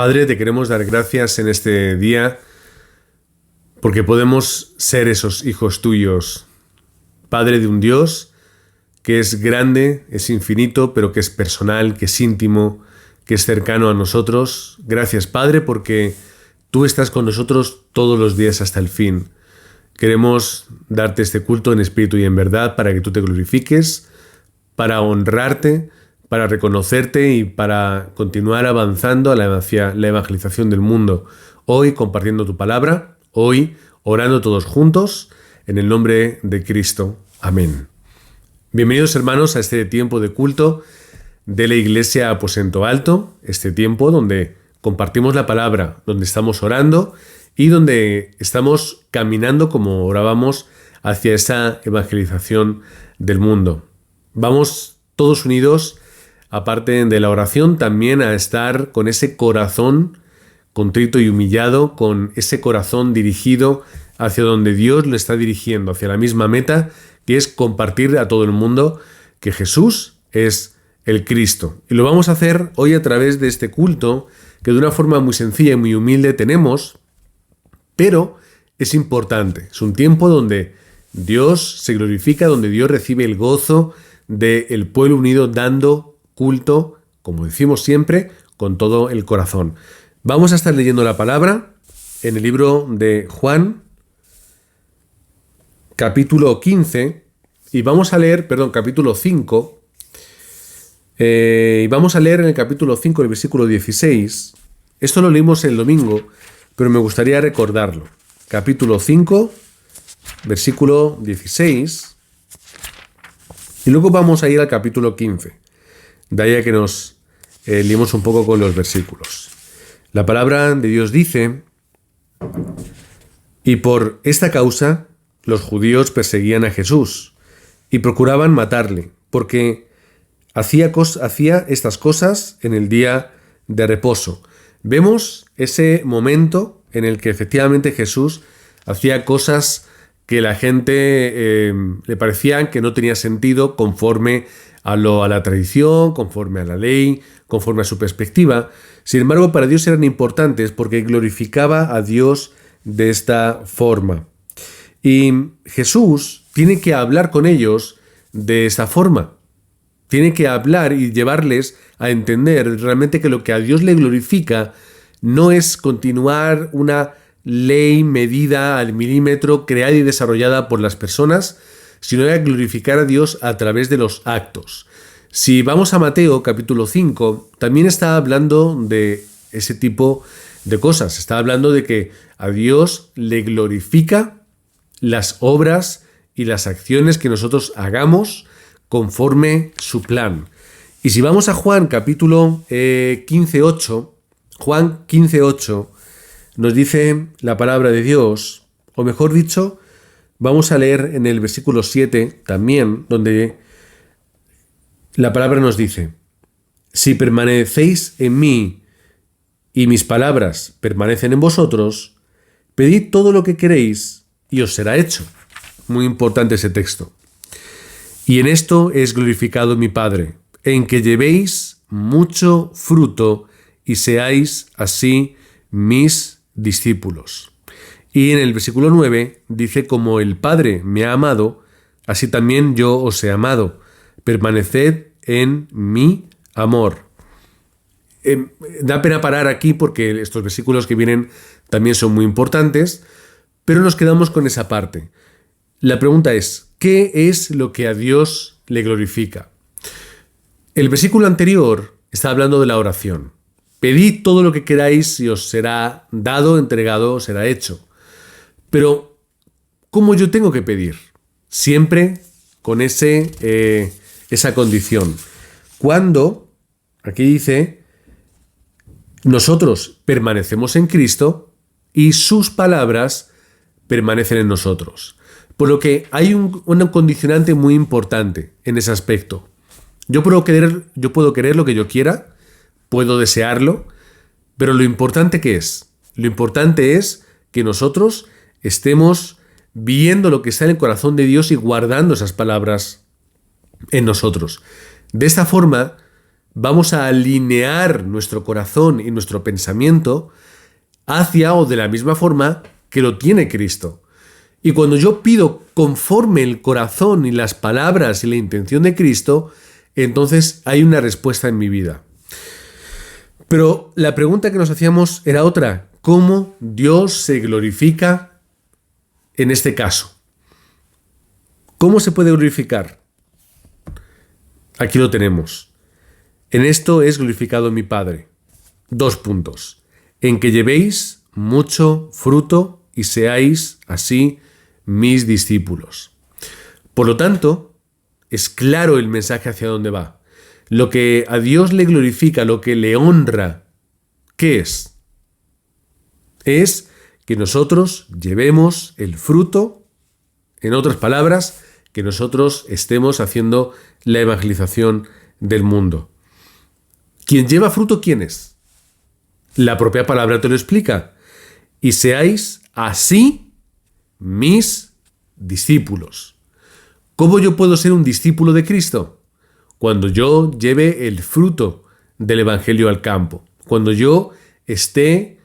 Padre, te queremos dar gracias en este día porque podemos ser esos hijos tuyos. Padre de un Dios que es grande, es infinito, pero que es personal, que es íntimo, que es cercano a nosotros. Gracias, Padre, porque tú estás con nosotros todos los días hasta el fin. Queremos darte este culto en espíritu y en verdad para que tú te glorifiques, para honrarte, para reconocerte y para continuar avanzando hacia la evangelización del mundo. Hoy compartiendo tu palabra, hoy orando todos juntos en el nombre de Cristo. Amén. Bienvenidos, hermanos, a este tiempo de culto de la Iglesia Aposento Alto, este tiempo donde compartimos la palabra, donde estamos orando y donde estamos caminando como orábamos hacia esa evangelización del mundo. Vamos todos unidos, aparte de la oración, también a estar con ese corazón contrito y humillado, con ese corazón dirigido hacia donde Dios lo está dirigiendo, hacia la misma meta, que es compartir a todo el mundo que Jesús es el Cristo. Y lo vamos a hacer hoy a través de este culto que de una forma muy sencilla y muy humilde tenemos, pero es importante. Es un tiempo donde Dios se glorifica, donde Dios recibe el gozo del pueblo unido dando culto, como decimos siempre, con todo el corazón. Vamos a estar leyendo la palabra en el libro de Juan, capítulo 15, y vamos a leer, capítulo 5, y vamos a leer en el capítulo 5, el versículo 16. Esto lo leímos el domingo, pero me gustaría recordarlo. Capítulo 5, versículo 16, y luego vamos a ir al capítulo 15. De ahí a que nos liemos un poco con los versículos. La palabra de Dios dice: y por esta causa los judíos perseguían a Jesús y procuraban matarle, porque hacía estas cosas en el día de reposo. Vemos ese momento en el que efectivamente Jesús hacía cosas que la gente le parecían que no tenía sentido conforme a la tradición, conforme a la ley, conforme a su perspectiva. Sin embargo, para Dios eran importantes porque glorificaba a Dios de esta forma. Y Jesús tiene que hablar con ellos de esta forma. Tiene que hablar y llevarles a entender realmente que lo que a Dios le glorifica no es continuar una ley medida al milímetro, creada y desarrollada por las personas, sino era glorificar a Dios a través de los actos. Si vamos a Mateo capítulo 5, también está hablando de ese tipo de cosas. Está hablando de que a Dios le glorifica las obras y las acciones que nosotros hagamos conforme su plan. Y si vamos a Juan capítulo 15:8, Juan 15:8 nos dice la palabra de Dios, o mejor dicho, vamos a leer en el versículo 7 también, donde la palabra nos dice: si permanecéis en mí y mis palabras permanecen en vosotros, pedid todo lo que queréis y os será hecho. Muy importante ese texto. Y en esto es glorificado mi Padre, en que llevéis mucho fruto y seáis así mis discípulos. Y en el versículo 9 dice: como el Padre me ha amado, así también yo os he amado. Permaneced en mi amor. Da pena parar aquí porque estos versículos que vienen también son muy importantes, pero nos quedamos con esa parte. La pregunta es: ¿qué es lo que a Dios le glorifica? El versículo anterior está hablando de la oración. Pedid todo lo que queráis y os será dado, entregado, os será hecho. Pero, ¿cómo yo tengo que pedir? Siempre con esa condición. Cuando, aquí dice, nosotros permanecemos en Cristo y sus palabras permanecen en nosotros. Por lo que hay un condicionante muy importante en ese aspecto. Yo puedo querer lo que yo quiera, puedo desearlo, pero lo importante ¿qué es? Lo importante es que nosotros estemos viendo lo que está en el corazón de Dios y guardando esas palabras en nosotros. De esta forma, vamos a alinear nuestro corazón y nuestro pensamiento hacia o de la misma forma que lo tiene Cristo. Y cuando yo pido conforme el corazón y las palabras y la intención de Cristo, entonces hay una respuesta en mi vida. Pero la pregunta que nos hacíamos era otra: ¿cómo Dios se glorifica en este caso? ¿Cómo se puede glorificar? Aquí lo tenemos. En esto es glorificado mi Padre. 2 puntos. En que llevéis mucho fruto y seáis así mis discípulos. Por lo tanto, es claro el mensaje hacia dónde va. Lo que a Dios le glorifica, lo que le honra, ¿qué es? Es que nosotros llevemos el fruto, en otras palabras, que nosotros estemos haciendo la evangelización del mundo. ¿Quién lleva fruto, quién es? La propia palabra te lo explica. Y seáis así mis discípulos. ¿Cómo yo puedo ser un discípulo de Cristo? Cuando yo lleve el fruto del Evangelio al campo. Cuando yo esté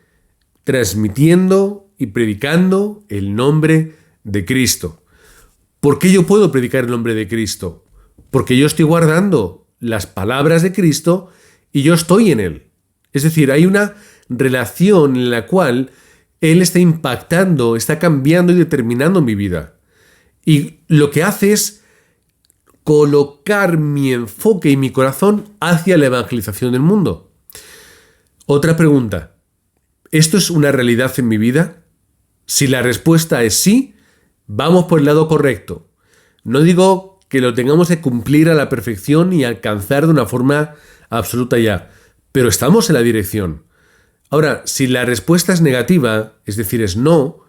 transmitiendo y predicando el nombre de Cristo. ¿Por qué yo puedo predicar el nombre de Cristo? Porque yo estoy guardando las palabras de Cristo y yo estoy en Él. Es decir, hay una relación en la cual Él está impactando, está cambiando y determinando mi vida. Y lo que hace es colocar mi enfoque y mi corazón hacia la evangelización del mundo. Otra pregunta: ¿esto es una realidad en mi vida? Si la respuesta es sí, vamos por el lado correcto. No digo que lo tengamos que cumplir a la perfección y alcanzar de una forma absoluta ya, pero estamos en la dirección. Ahora, si la respuesta es negativa, es decir, es no,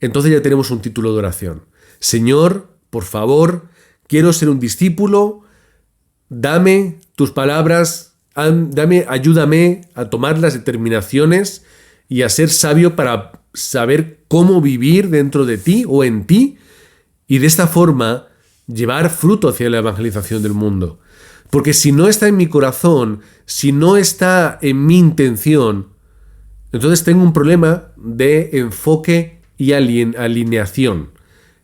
entonces ya tenemos un título de oración. Señor, por favor, quiero ser un discípulo, dame tus palabras, ayúdame a tomar las determinaciones y a ser sabio para saber cómo vivir dentro de ti o en ti y de esta forma llevar fruto hacia la evangelización del mundo. Porque si no está en mi corazón, si no está en mi intención, entonces tengo un problema de enfoque y alineación.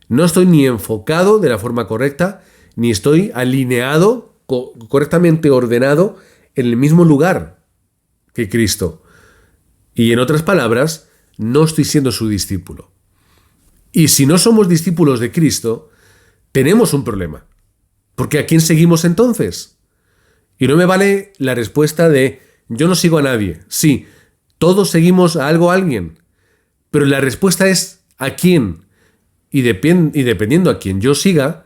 No estoy ni enfocado de la forma correcta, ni estoy alineado, correctamente ordenado en el mismo lugar que Cristo. Y en otras palabras, no estoy siendo su discípulo. Y si no somos discípulos de Cristo, tenemos un problema. Porque ¿a quién seguimos entonces? Y no me vale la respuesta de yo no sigo a nadie. Sí, todos seguimos a algo, a alguien. Pero la respuesta es ¿a quién? Y dependiendo a quién yo siga,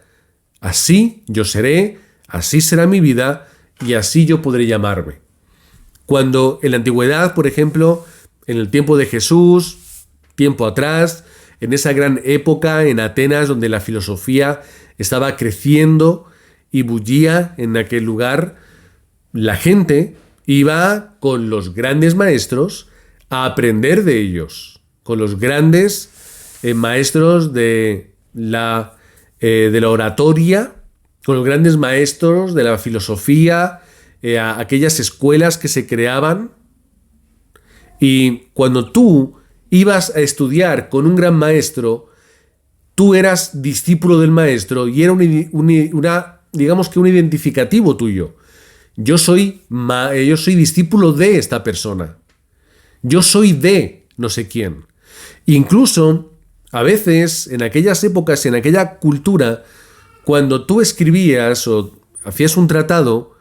así yo seré, así será mi vida y así yo podré llamarme. Cuando en la antigüedad, por ejemplo, en el tiempo de Jesús, tiempo atrás, en esa gran época en Atenas donde la filosofía estaba creciendo y bullía en aquel lugar, la gente iba con los grandes maestros a aprender de ellos, con los grandes maestros de la oratoria, con los grandes maestros de la filosofía, a aquellas escuelas que se creaban. Y cuando tú ibas a estudiar con un gran maestro, tú eras discípulo del maestro y era digamos que un identificativo tuyo. Yo soy discípulo de esta persona. Yo soy de no sé quién. Incluso, a veces, en aquellas épocas, en aquella cultura, cuando tú escribías o hacías un tratado,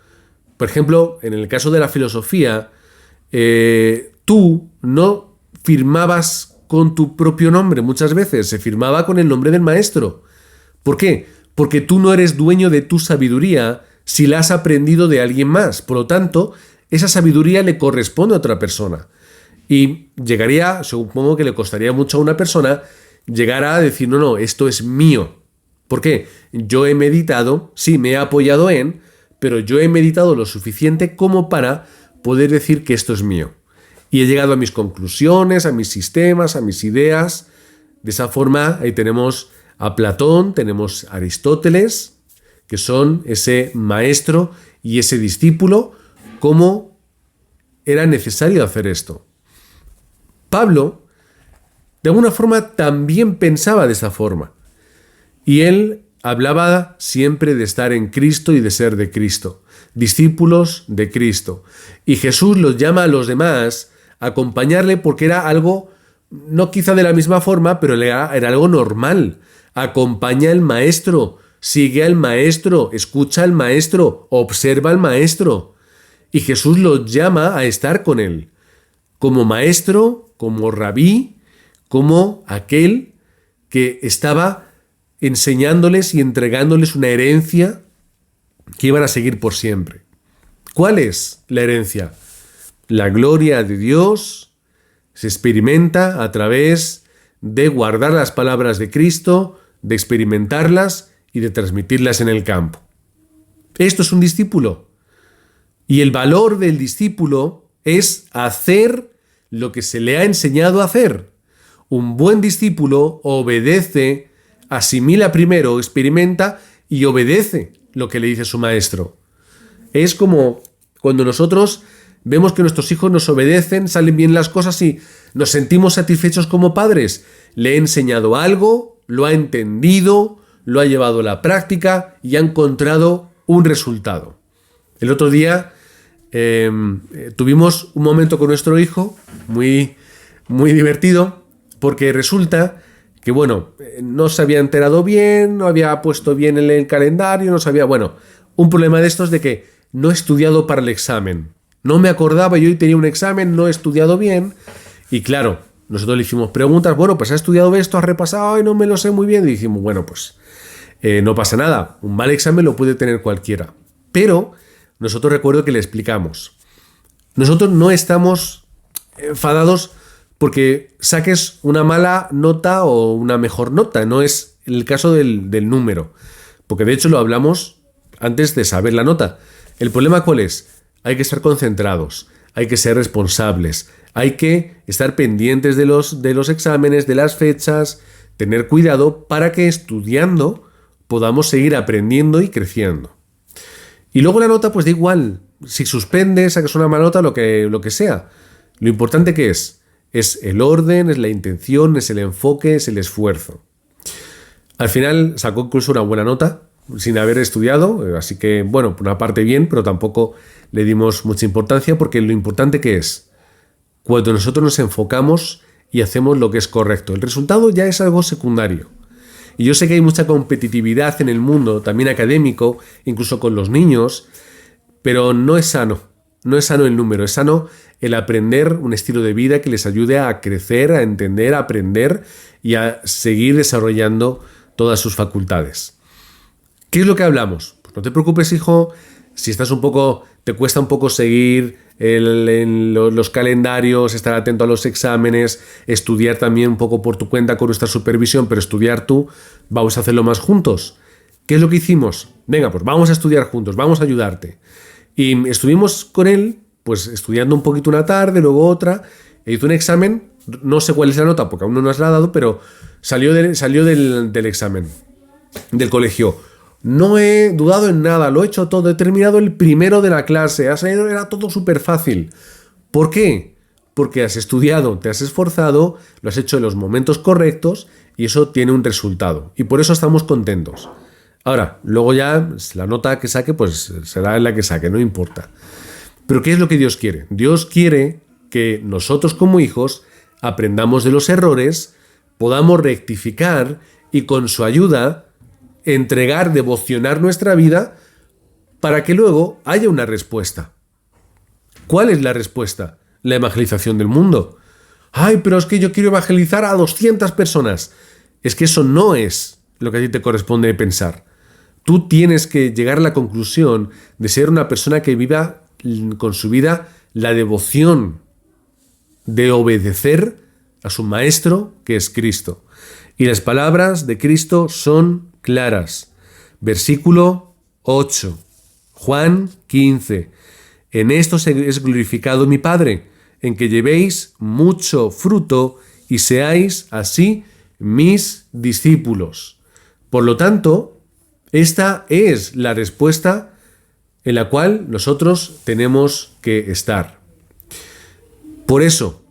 por ejemplo, en el caso de la filosofía, tú no firmabas con tu propio nombre, muchas veces se firmaba con el nombre del maestro. ¿Por qué? Porque tú no eres dueño de tu sabiduría si la has aprendido de alguien más. Por lo tanto, esa sabiduría le corresponde a otra persona. Y supongo que le costaría mucho a una persona llegar a decir, no, esto es mío. ¿Por qué? Yo he meditado, sí, me he apoyado pero yo he meditado lo suficiente como para poder decir que esto es mío. Y he llegado a mis conclusiones, a mis sistemas, a mis ideas. De esa forma, ahí tenemos a Platón, tenemos a Aristóteles, que son ese maestro y ese discípulo, cómo era necesario hacer esto. Pablo, de alguna forma, también pensaba de esa forma. Y él hablaba siempre de estar en Cristo y de ser de Cristo, discípulos de Cristo. Y Jesús los llama a los demás a acompañarle porque era algo, no quizá de la misma forma, pero era algo normal. Acompaña al maestro, sigue al maestro, escucha al maestro, observa al maestro. Y Jesús los llama a estar con él, como maestro, como rabí, como aquel que estaba enseñándoles y entregándoles una herencia que iban a seguir por siempre. ¿Cuál es la herencia? La gloria de Dios se experimenta a través de guardar las palabras de Cristo, de experimentarlas y de transmitirlas en el campo. Esto es un discípulo. Y el valor del discípulo es hacer lo que se le ha enseñado a hacer. Un buen discípulo obedece, asimila primero, experimenta y obedece lo que le dice su maestro. Es como cuando nosotros vemos que nuestros hijos nos obedecen, salen bien las cosas y nos sentimos satisfechos como padres. Le he enseñado algo, lo ha entendido, lo ha llevado a la práctica y ha encontrado un resultado. El otro día tuvimos un momento con nuestro hijo muy, muy divertido porque resulta que, no se había enterado bien, no había puesto bien el calendario, no sabía, un problema de estos de que no he estudiado para el examen. No me acordaba, yo hoy tenía un examen, no he estudiado bien. Y claro, nosotros le hicimos preguntas, pues ¿has estudiado esto? ¿Has repasado? Y no me lo sé muy bien. Y dijimos, no pasa nada, un mal examen lo puede tener cualquiera. Pero nosotros recuerdo que le explicamos. Nosotros no estamos enfadados porque saques una mala nota o una mejor nota. No es el caso del número. Porque de hecho lo hablamos antes de saber la nota. ¿El problema cuál es? Hay que estar concentrados, hay que ser responsables, hay que estar pendientes de los exámenes, de las fechas, tener cuidado para que estudiando podamos seguir aprendiendo y creciendo. Y luego la nota, da igual. Si suspendes, sacas una mala nota, lo que sea. Lo importante que es el orden, es la intención, es el enfoque, es el esfuerzo. Al final sacó incluso una buena nota, sin haber estudiado, así que, por una parte bien, pero tampoco le dimos mucha importancia, porque lo importante que es, cuando nosotros nos enfocamos y hacemos lo que es correcto, el resultado ya es algo secundario. Y yo sé que hay mucha competitividad en el mundo, también académico, incluso con los niños, pero no es sano. No es sano el número, es sano el aprender un estilo de vida que les ayude a crecer, a entender, a aprender y a seguir desarrollando todas sus facultades. ¿Qué es lo que hablamos? Pues no te preocupes, hijo, si te cuesta un poco seguir los calendarios, estar atento a los exámenes, estudiar también un poco por tu cuenta con nuestra supervisión, pero estudiar tú, vamos a hacerlo más juntos. ¿Qué es lo que hicimos? Venga, pues vamos a estudiar juntos, vamos a ayudarte. Y estuvimos con él, estudiando un poquito una tarde, luego otra, e hizo un examen, no sé cuál es la nota porque aún no nos la ha dado, pero salió del examen, del colegio. No he dudado en nada, lo he hecho todo, he terminado el primero de la clase, era todo súper fácil. ¿Por qué? Porque has estudiado, te has esforzado, lo has hecho en los momentos correctos y eso tiene un resultado. Y por eso estamos contentos. Ahora, luego ya la nota que saque, será la que saque, no importa. Pero ¿qué es lo que Dios quiere? Dios quiere que nosotros como hijos aprendamos de los errores, podamos rectificar y con su ayuda entregar, devocionar nuestra vida para que luego haya una respuesta. ¿Cuál es la respuesta? La evangelización del mundo. Pero es que yo quiero evangelizar a 200 personas. Es que eso no es lo que a ti te corresponde pensar. Tú tienes que llegar a la conclusión de ser una persona que viva con su vida la devoción de obedecer a su maestro, que es Cristo. Y las palabras de Cristo son claras. Versículo 8, Juan 15. En esto es glorificado mi Padre, en que llevéis mucho fruto y seáis así mis discípulos. Por lo tanto, esta es la respuesta en la cual nosotros tenemos que estar. Por eso,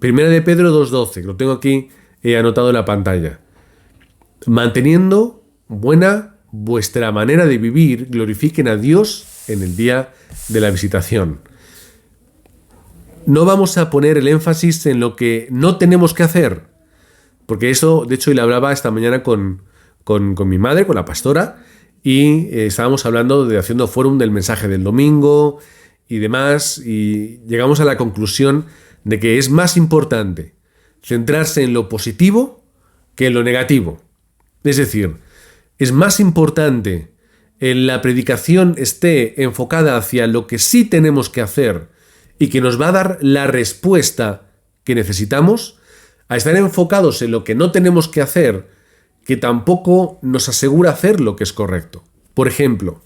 1 de Pedro 2:12, que lo tengo aquí anotado en la pantalla. Manteniendo buena vuestra manera de vivir, glorifiquen a Dios en el día de la visitación. No vamos a poner el énfasis en lo que no tenemos que hacer, porque eso, de hecho, le hablaba esta mañana con mi madre, con la pastora, y estábamos hablando de haciendo fórum del mensaje del domingo y demás, y llegamos a la conclusión de que es más importante centrarse en lo positivo que en lo negativo. Es decir, es más importante en la predicación esté enfocada hacia lo que sí tenemos que hacer y que nos va a dar la respuesta que necesitamos, a estar enfocados en lo que no tenemos que hacer, que tampoco nos asegura hacer lo que es correcto. Por ejemplo,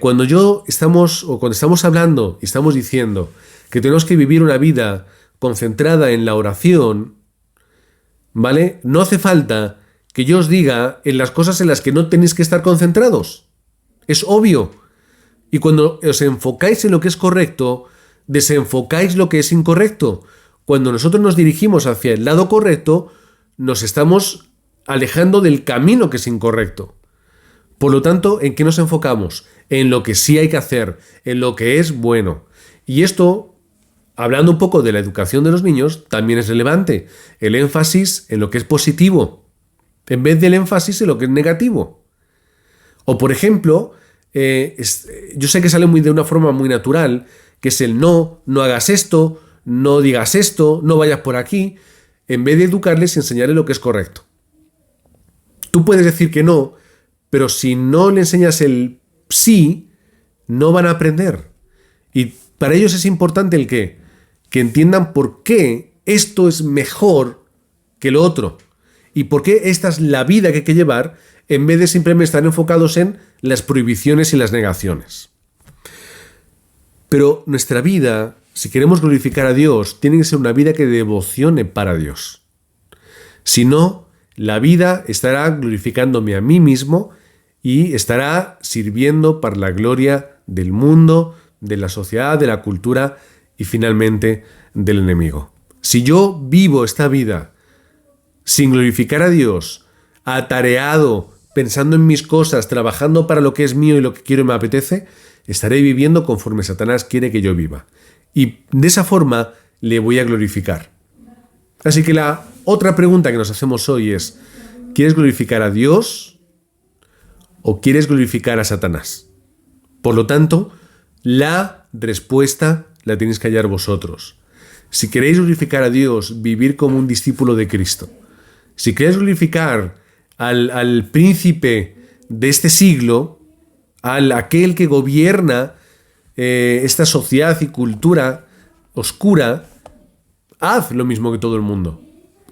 cuando estamos hablando y estamos diciendo que tenemos que vivir una vida concentrada en la oración, ¿vale? No hace falta que yo os diga en las cosas en las que no tenéis que estar concentrados. Es obvio. Y cuando os enfocáis en lo que es correcto, desenfocáis lo que es incorrecto. Cuando nosotros nos dirigimos hacia el lado correcto, nos estamos alejando del camino que es incorrecto. Por lo tanto, ¿en qué nos enfocamos? En lo que sí hay que hacer, en lo que es bueno. Y esto, hablando un poco de la educación de los niños, también es relevante. El énfasis en lo que es positivo, en vez del énfasis en lo que es negativo. O, por ejemplo, yo sé que sale de una forma muy natural, que es el no hagas esto, no digas esto, no vayas por aquí, en vez de educarles y enseñarles lo que es correcto. Tú puedes decir que no, pero si no le enseñas el sí, no van a aprender. Y para ellos es importante el qué, que entiendan por qué esto es mejor que lo otro y por qué esta es la vida que hay que llevar, en vez de simplemente estar enfocados en las prohibiciones y las negaciones. Pero nuestra vida, si queremos glorificar a Dios, tiene que ser una vida que devocione para Dios. Si no, la vida estará glorificándome a mí mismo y estará sirviendo para la gloria del mundo, de la sociedad, de la cultura y finalmente del enemigo. Si yo vivo esta vida sin glorificar a Dios, atareado, pensando en mis cosas, trabajando para lo que es mío y lo que quiero y me apetece, estaré viviendo conforme Satanás quiere que yo viva. Y de esa forma le voy a glorificar. Así que la otra pregunta que nos hacemos hoy es, ¿quieres glorificar a Dios o quieres glorificar a Satanás? Por lo tanto, la respuesta la tenéis que hallar vosotros. Si queréis glorificar a Dios, vivir como un discípulo de Cristo. Si queréis glorificar al príncipe de este siglo, aquel que gobierna esta sociedad y cultura oscura, haz lo mismo que todo el mundo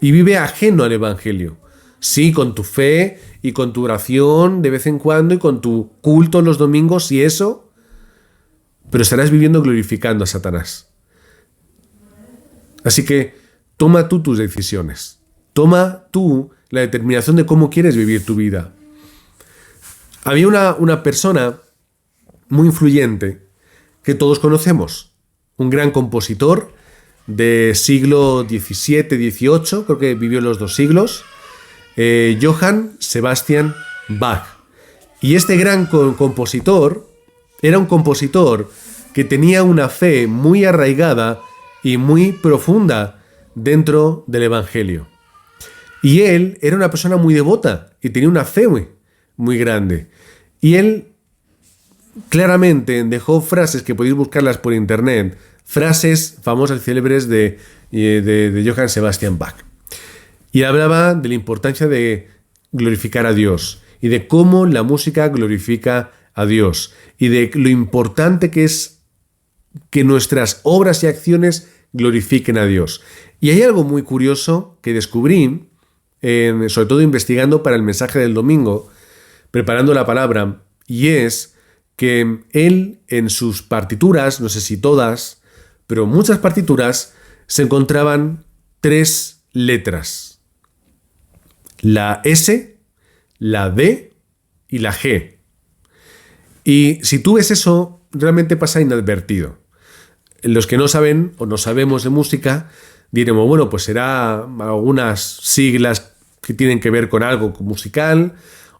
y vive ajeno al Evangelio. Sí, con tu fe y con tu oración de vez en cuando y con tu culto los domingos y eso, pero estarás viviendo glorificando a Satanás. Así que toma tú tus decisiones. Toma tú la determinación de cómo quieres vivir tu vida. Había una persona muy influyente que todos conocemos, un gran compositor de siglo XVII, XVIII, creo que vivió en los dos siglos, Johann Sebastian Bach. Y este gran compositor era un compositor que tenía una fe muy arraigada y muy profunda dentro del Evangelio. Y él era una persona muy devota y tenía una fe muy grande. Y él claramente dejó frases que podéis buscarlas por internet, frases famosas y célebres de Johann Sebastian Bach. Y hablaba de la importancia de glorificar a Dios y de cómo la música glorifica a Dios y de lo importante que es que nuestras obras y acciones glorifiquen a Dios. Y hay algo muy curioso que descubrí, sobre todo investigando para el mensaje del domingo, preparando la palabra, y es que él en sus partituras, no sé si todas, pero muchas partituras, se encontraban 3 letras. La S, la D y la G. Y si tú ves eso, realmente pasa inadvertido. Los que no saben o no sabemos de música, diremos, bueno, pues será algunas siglas que tienen que ver con algo musical,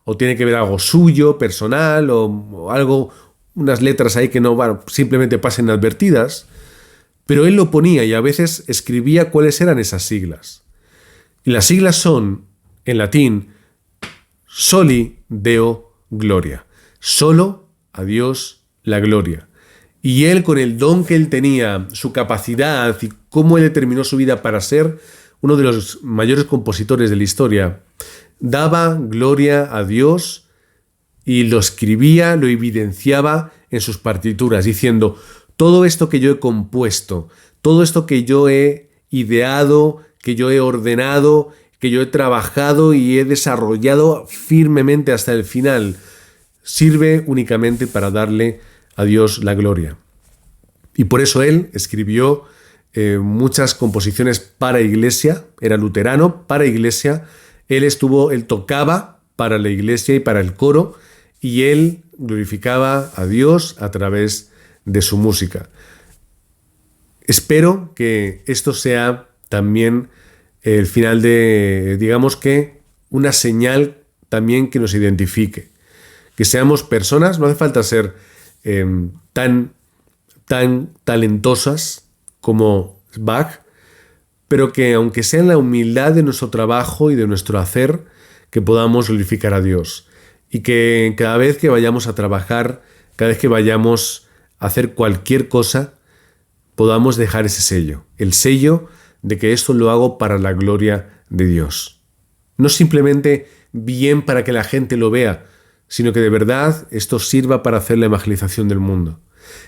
o tiene que ver algo suyo, personal, o algo, unas letras ahí que no, bueno, simplemente pasen inadvertidas. Pero él lo ponía y a veces escribía cuáles eran esas siglas. Y las siglas son, en latín, Soli Deo Gloria. Solo a Dios la gloria. Y él, con el don que él tenía, su capacidad y cómo él determinó su vida para ser uno de los mayores compositores de la historia, daba gloria a Dios y lo escribía, lo evidenciaba en sus partituras, diciendo, todo esto que yo he compuesto, todo esto que yo he ideado, que yo he ordenado, que yo he trabajado y he desarrollado firmemente hasta el final, sirve únicamente para darle a Dios la gloria. Y por eso él escribió muchas composiciones para iglesia, era luterano, para iglesia. Él tocaba para la iglesia y para el coro, y él glorificaba a Dios a través de su música. Espero que esto sea también el final de, digamos que, una señal también que nos identifique. Que seamos personas, no hace falta ser tan talentosas como Bach, pero que aunque sea en la humildad de nuestro trabajo y de nuestro hacer, que podamos glorificar a Dios. Y que cada vez que vayamos a trabajar, cada vez que vayamos a hacer cualquier cosa, podamos dejar ese sello, el sello de que esto lo hago para la gloria de Dios. No simplemente bien para que la gente lo vea, sino que de verdad esto sirva para hacer la evangelización del mundo.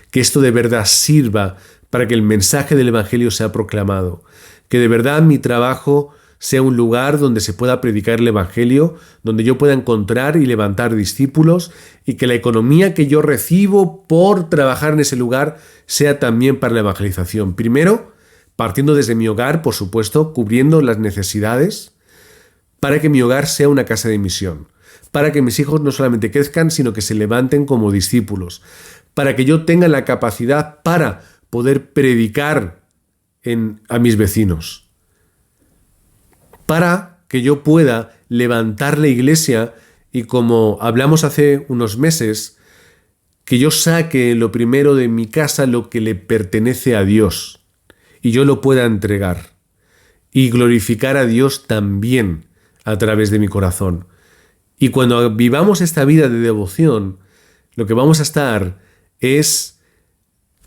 Que esto de verdad sirva para que el mensaje del Evangelio sea proclamado. Que de verdad mi trabajo sea un lugar donde se pueda predicar el Evangelio, donde yo pueda encontrar y levantar discípulos, y que la economía que yo recibo por trabajar en ese lugar sea también para la evangelización. Primero, partiendo desde mi hogar, por supuesto, cubriendo las necesidades, para que mi hogar sea una casa de misión, para que mis hijos no solamente crezcan, sino que se levanten como discípulos, para que yo tenga la capacidad para poder predicar a mis vecinos, para que yo pueda levantar la iglesia y, como hablamos hace unos meses, que yo saque lo primero de mi casa, lo que le pertenece a Dios, y yo lo pueda entregar y glorificar a Dios también a través de mi corazón. Y cuando vivamos esta vida de devoción, lo que vamos a estar es,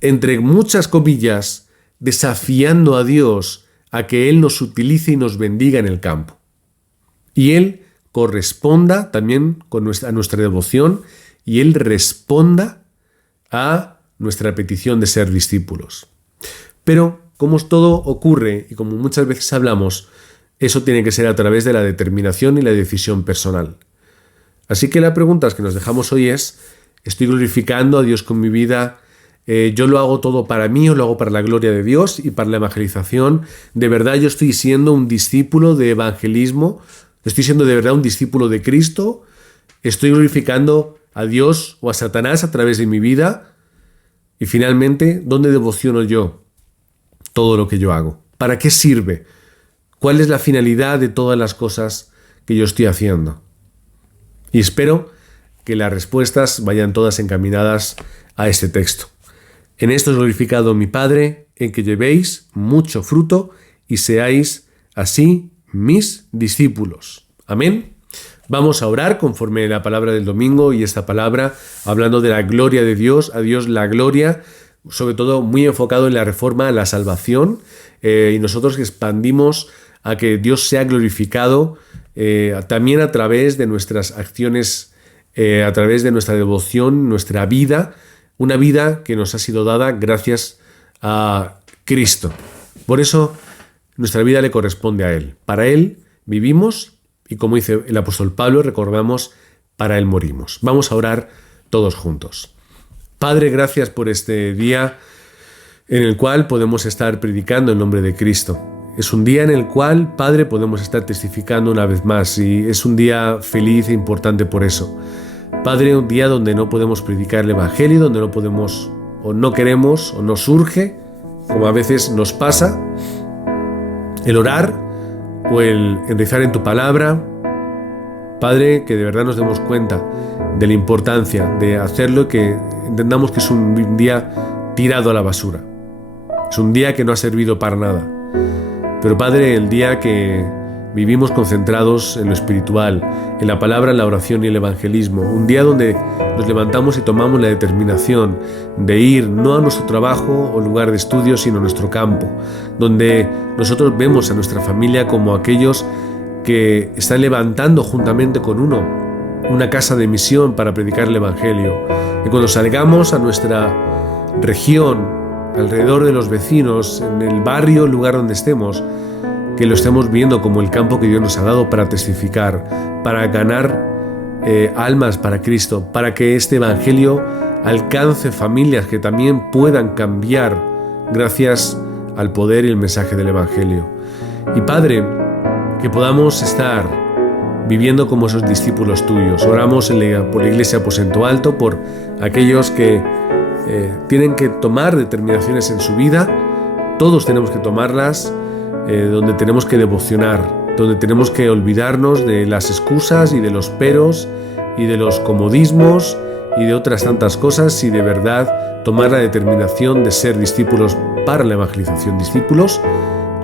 entre muchas comillas, desafiando a Dios a que Él nos utilice y nos bendiga en el campo. Y Él corresponda también a nuestra devoción, y Él responda a nuestra petición de ser discípulos. Pero como todo ocurre y como muchas veces hablamos, eso tiene que ser a través de la determinación y la decisión personal. Así que la pregunta que nos dejamos hoy es, ¿estoy glorificando a Dios con mi vida? ¿Yo lo hago todo para mí o lo hago para la gloria de Dios y para la evangelización? ¿De verdad yo estoy siendo un discípulo de evangelismo? ¿Estoy siendo de verdad un discípulo de Cristo? ¿Estoy glorificando a Dios o a Satanás a través de mi vida? Y finalmente, ¿dónde devociono yo todo lo que yo hago? ¿Para qué sirve? ¿Cuál es la finalidad de todas las cosas que yo estoy haciendo? Y espero que las respuestas vayan todas encaminadas a este texto. En esto es glorificado mi Padre, en que llevéis mucho fruto y seáis así mis discípulos. Amén. Vamos a orar conforme la palabra del domingo, y esta palabra hablando de la gloria de Dios, a Dios la gloria, sobre todo muy enfocado en la reforma, la salvación, y nosotros expandimos a que Dios sea glorificado también a través de nuestras acciones, a través de nuestra devoción, nuestra vida, una vida que nos ha sido dada gracias a Cristo. Por eso nuestra vida le corresponde a Él. Para Él vivimos y, como dice el apóstol Pablo, recordamos, para Él morimos. Vamos a orar todos juntos. Padre, gracias por este día en el cual podemos estar predicando el nombre de Cristo. Es un día en el cual, Padre, podemos estar testificando una vez más, y es un día feliz e importante por eso. Padre, un día donde no podemos predicar el Evangelio, donde no podemos o no queremos o no surge, como a veces nos pasa, el orar o el rezar en tu palabra. Padre, que de verdad nos demos cuenta de la importancia de hacerlo y que entendamos que es un día tirado a la basura. Es un día que no ha servido para nada. Pero Padre, el día que vivimos concentrados en lo espiritual, en la palabra, en la oración y el evangelismo, un día donde nos levantamos y tomamos la determinación de ir no a nuestro trabajo o lugar de estudio, sino a nuestro campo, donde nosotros vemos a nuestra familia como aquellos que están levantando juntamente con uno una casa de misión para predicar el Evangelio. Y cuando salgamos a nuestra región, alrededor de los vecinos, en el barrio, el lugar donde estemos, que lo estemos viendo como el campo que Dios nos ha dado para testificar, para ganar almas para Cristo, para que este Evangelio alcance familias que también puedan cambiar gracias al poder y el mensaje del Evangelio. Y Padre, que podamos estar viviendo como esos discípulos tuyos. Oramos por la Iglesia Aposento Alto, por aquellos que tienen que tomar determinaciones en su vida. Todos tenemos que tomarlas, donde tenemos que devocionar, donde tenemos que olvidarnos de las excusas y de los peros y de los comodismos y de otras tantas cosas, y de verdad tomar la determinación de ser discípulos para la evangelización, discípulos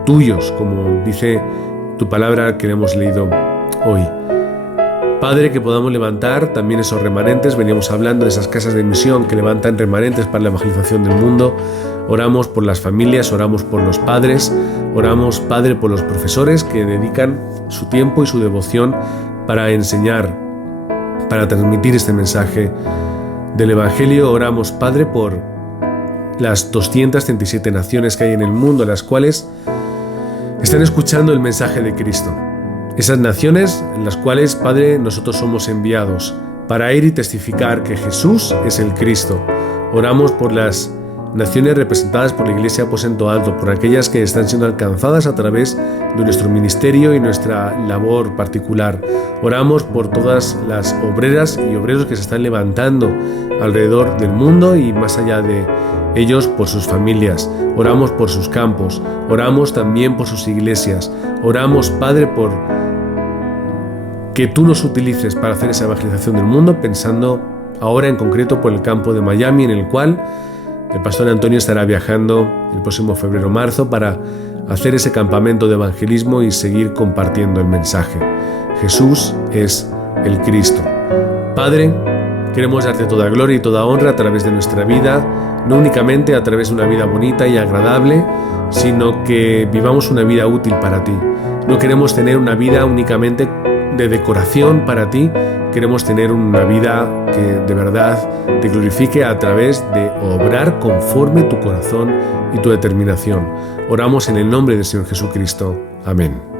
tuyos, como dice tu palabra que hemos leído hoy. Padre, que podamos levantar también esos remanentes. Veníamos hablando de esas casas de misión que levantan remanentes para la evangelización del mundo. Oramos por las familias, oramos por los padres, oramos, Padre, por los profesores que dedican su tiempo y su devoción para enseñar, para transmitir este mensaje del Evangelio. Oramos, Padre, por las 237 naciones que hay en el mundo, las cuales están escuchando el mensaje de Cristo. Esas naciones en las cuales, Padre, nosotros somos enviados para ir y testificar que Jesús es el Cristo. Oramos por las naciones representadas por la Iglesia Aposento Alto, por aquellas que están siendo alcanzadas a través de nuestro ministerio y nuestra labor particular. Oramos por todas las obreras y obreros que se están levantando alrededor del mundo y más allá de ellos, por sus familias. Oramos por sus campos, oramos también por sus iglesias. Oramos, Padre, por que tú nos utilices para hacer esa evangelización del mundo, pensando ahora en concreto por el campo de Miami, en el cual el pastor Antonio estará viajando el próximo febrero-marzo para hacer ese campamento de evangelismo y seguir compartiendo el mensaje. Jesús es el Cristo. Padre, queremos darte toda gloria y toda honra a través de nuestra vida, no únicamente a través de una vida bonita y agradable, sino que vivamos una vida útil para ti. No queremos tener una vida únicamente de decoración para ti, queremos tener una vida que de verdad te glorifique a través de obrar conforme tu corazón y tu determinación. Oramos en el nombre del Señor Jesucristo. Amén.